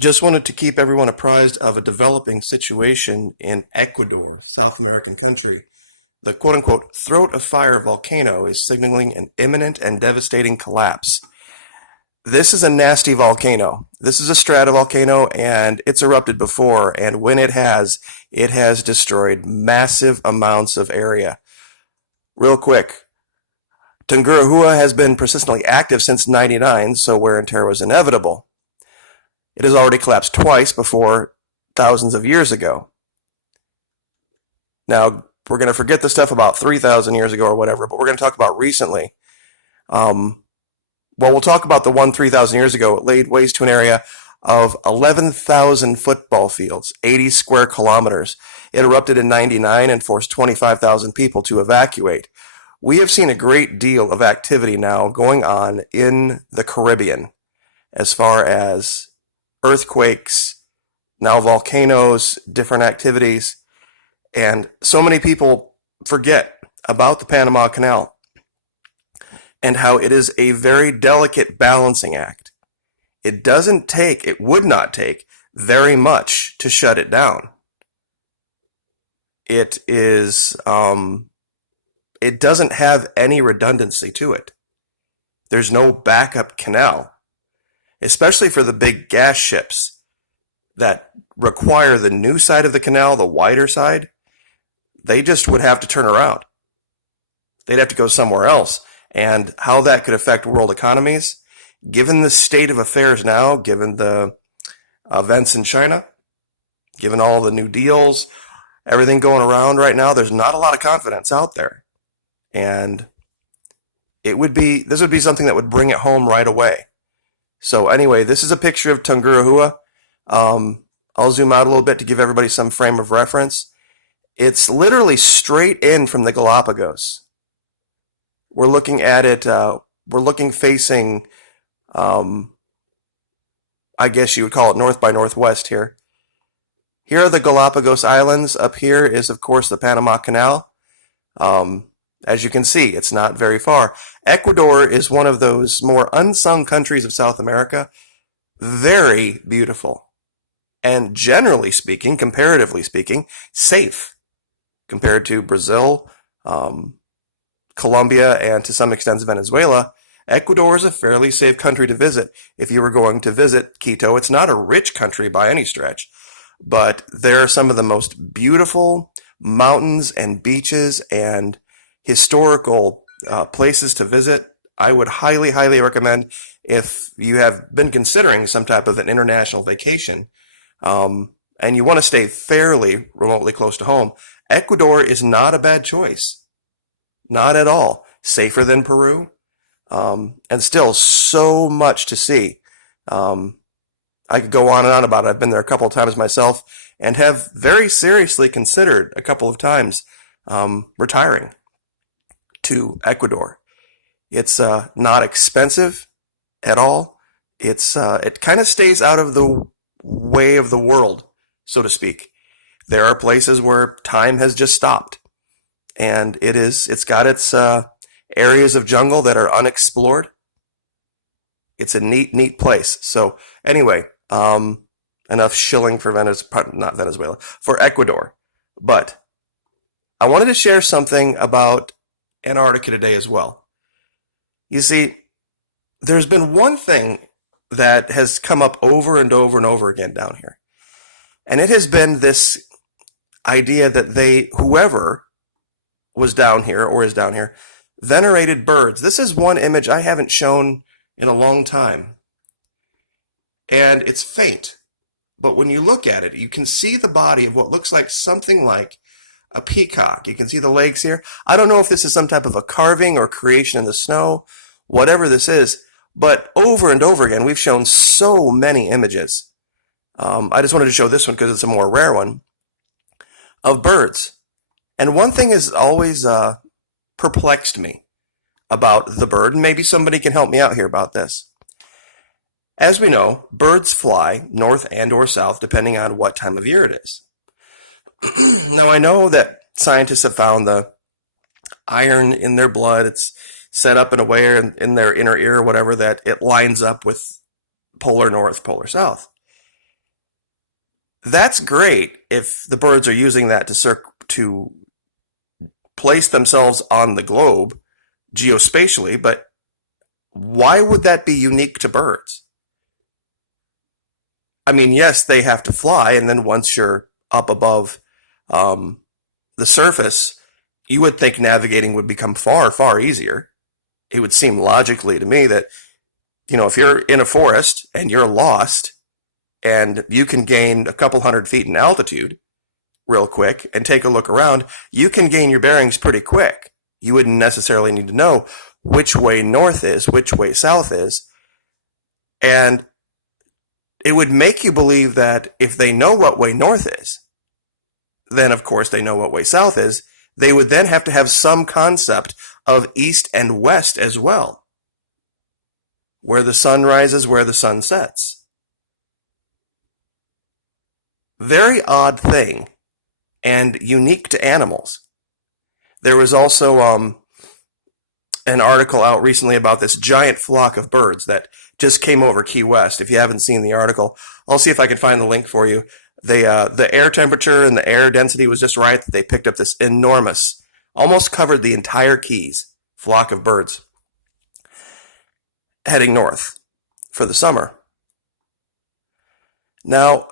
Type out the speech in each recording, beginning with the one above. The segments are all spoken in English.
Just wanted to keep everyone apprised of a developing situation in Ecuador, South American country. The quote unquote throat of fire volcano is signaling an imminent and devastating collapse. This is a nasty volcano. This is a stratovolcano and it's erupted before, and when it has destroyed massive amounts of area. Real quick, Tungurahua has been persistently active since '99, so wear and tear was inevitable. It has already collapsed twice before thousands of years ago. Now, we're going to forget the stuff about 3,000 years ago or whatever, but we're going to talk about recently. We'll talk about the one 3,000 years ago. It laid waste to an area of 11,000 football fields, 80 square kilometers. It erupted in '99 and forced 25,000 people to evacuate. We have seen a great deal of activity now going on in the Caribbean as far as earthquakes, now volcanoes, different activities, and so many people forget about the Panama Canal and how it is a very delicate balancing act. It would not take very much to shut it down. It is, it doesn't have any redundancy to it. There's no backup canal, especially for the big gas ships that require the new side of the canal, the wider side. They just would have to turn around. They'd have to go somewhere else. And how that could affect world economies, given the state of affairs now, given the events in China, given all the new deals, everything going around right now, there's not a lot of confidence out there. And this would be something that would bring it home right away. So anyway, this is a picture of Tungurahua. I'll zoom out a little bit to give everybody some frame of reference. It's literally straight in from the Galapagos. We're looking at it, we're looking facing, I guess you would call it north by northwest here. Here are the Galapagos Islands. Up here is, of course, the Panama Canal. As you can see, it's not very far. Ecuador is one of those more unsung countries of South America. Very beautiful. And generally speaking, comparatively speaking, safe compared to Brazil, Colombia, and to some extent Venezuela. Ecuador is a fairly safe country to visit. If you were going to visit Quito, it's not a rich country by any stretch, but there are some of the most beautiful mountains and beaches and historical places to visit. I would highly, highly recommend, if you have been considering some type of an international vacation, and you want to stay fairly remotely close to home, Ecuador is not a bad choice. Not at all. Safer than Peru, and still so much to see. I could go on and on about it. I've been there a couple of times myself and have very seriously considered a couple of times retiring to Ecuador. It's not expensive at all. It kind of stays out of the way of the world, so to speak. There are places where time has just stopped, and it's got its areas of jungle that are unexplored. It's a neat place. So anyway, enough shilling for not Venezuela, for Ecuador. But I wanted to share something about Antarctica today as well. You see, there's been one thing that has come up over and over and over again down here. And it has been this idea that whoever was down here or is down here, venerated birds. This is one image I haven't shown in a long time. And it's faint. But when you look at it, you can see the body of what looks like something like a peacock. You can see the legs here. I don't know if this is some type of a carving or creation in the snow, whatever this is. But over and over again, we've shown so many images. I just wanted to show this one because it's a more rare one, of birds. And one thing has always perplexed me about the bird, and maybe somebody can help me out here about this. As we know, birds fly north and or south depending on what time of year it is. Now, I know that scientists have found the iron in their blood. It's set up in a way in their inner ear or whatever that it lines up with polar north, polar south. That's great if the birds are using that to place themselves on the globe geospatially, but why would that be unique to birds? I mean, yes, they have to fly, and then once you're up above um, the surface, you would think navigating would become far, far easier. It would seem logically to me that, if you're in a forest and you're lost and you can gain a couple 100 feet in altitude real quick and take a look around, you can gain your bearings pretty quick. You wouldn't necessarily need to know which way north is, which way south is. And it would make you believe that if they know what way north is, then of course they know what way south is. They would then have to have some concept of east and west as well, where the sun rises, where the sun sets. Very odd thing, and unique to animals. There was also an article out recently about this giant flock of birds that just came over Key West. If you haven't seen the article, I'll see if I can find the link for you. The air temperature and the air density was just right. They picked up this enormous, almost covered the entire Keys, flock of birds heading north for the summer. Now,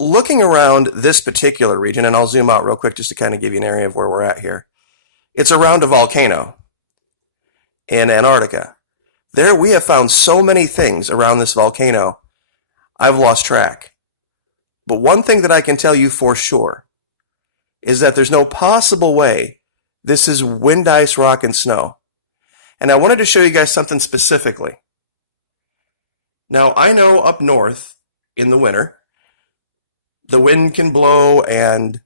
looking around this particular region, and I'll zoom out real quick just to kind of give you an area of where we're at here. It's around a volcano in Antarctica. There we have found so many things around this volcano, I've lost track. But one thing that I can tell you for sure is that there's no possible way this is wind, ice, rock, and snow. And I wanted to show you guys something specifically. Now, I know up north in the winter, the wind can blow, and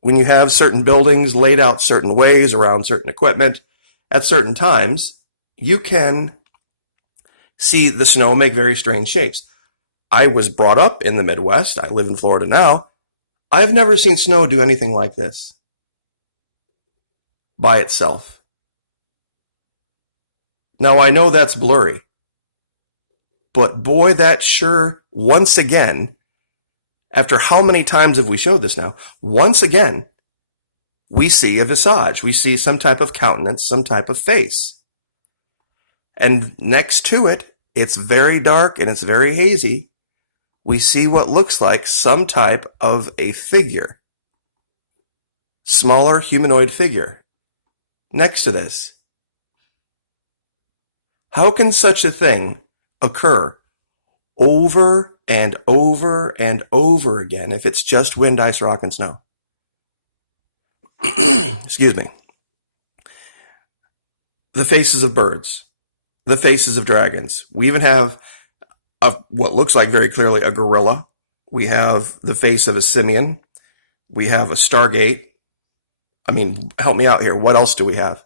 when you have certain buildings laid out certain ways around certain equipment at certain times, you can see the snow make very strange shapes. I was brought up in the Midwest. I live in Florida now. I've never seen snow do anything like this by itself. Now, I know that's blurry, but boy, that sure, once again, after how many times have we showed this now? Once again, we see a visage. We see some type of countenance, some type of face. And next to it, it's very dark and it's very hazy. We see what looks like some type of a figure. Smaller humanoid figure. Next to this. How can such a thing occur over and over and over again if it's just wind, ice, rock, and snow? Excuse me. The faces of birds. The faces of dragons. We even have what looks like very clearly a gorilla. We have the face of a simian. We have a stargate. I mean, help me out here. What else do we have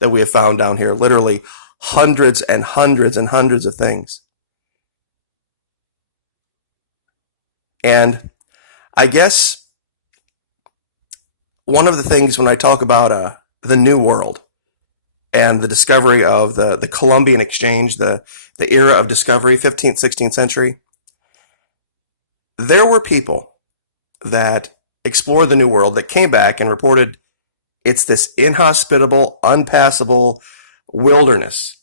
that we have found down here? Literally hundreds and hundreds and hundreds of things. And I guess one of the things when I talk about the New World and the discovery of the Columbian Exchange, the era of discovery, 15th, 16th century, there were people that explored the New World that came back and reported it's this inhospitable, unpassable wilderness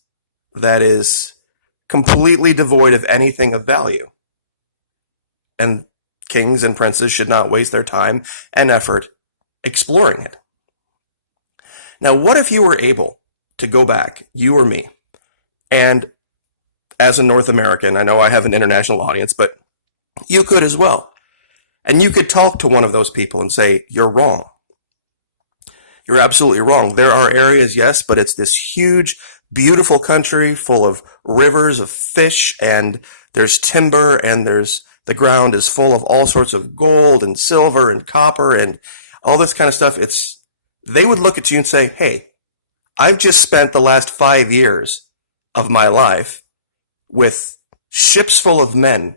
that is completely devoid of anything of value. And kings and princes should not waste their time and effort exploring it. Now, what if you were able to go back, you or me, and as a North American, I know I have an international audience, but you could as well. And you could talk to one of those people and say, you're wrong. You're absolutely wrong. There are areas, yes, but it's this huge, beautiful country full of rivers of fish, and there's timber, and the ground is full of all sorts of gold and silver and copper and all this kind of stuff. They would look at you and say, hey, I've just spent the last 5 years of my life with ships full of men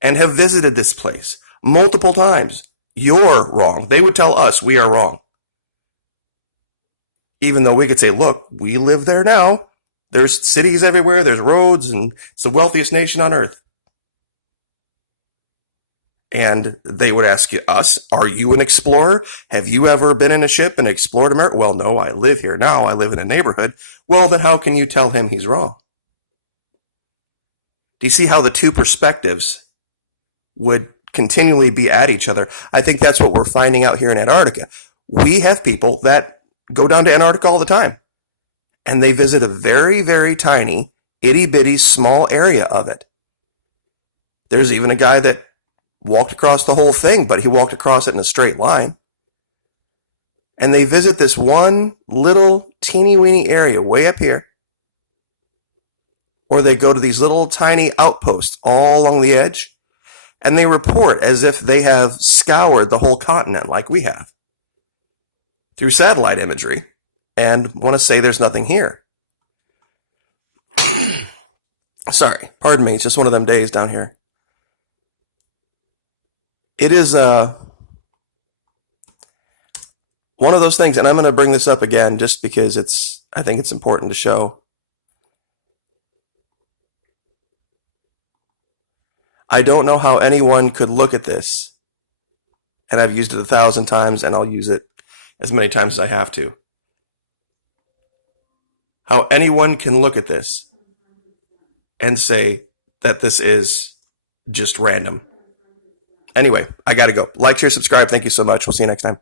and have visited this place multiple times. You're wrong. They would tell us we are wrong. Even though we could say, look, we live there now. There's cities everywhere. There's roads, and it's the wealthiest nation on earth. And they would ask us, are you an explorer? Have you ever been in a ship and explored America? Well, no, I live here now. I live in a neighborhood. Well, then how can you tell him he's wrong? Do you see how the two perspectives would continually be at each other? I think that's what we're finding out here in Antarctica. We have people that go down to Antarctica all the time, and they visit a very, very tiny, itty-bitty, small area of it. There's even a guy that walked across the whole thing, but he walked across it in a straight line. And they visit this one little teeny-weeny area way up here, or they go to these little tiny outposts all along the edge, and they report as if they have scoured the whole continent like we have through satellite imagery, and want to say there's nothing here. Sorry, pardon me, it's just one of them days down here. It is one of those things, and I'm going to bring this up again just because I think it's important to show. I don't know how anyone could look at this, and I've used it 1,000 times, and I'll use it as many times as I have to. How anyone can look at this and say that this is just random. Anyway, I gotta go. Like, share, subscribe. Thank you so much. We'll see you next time.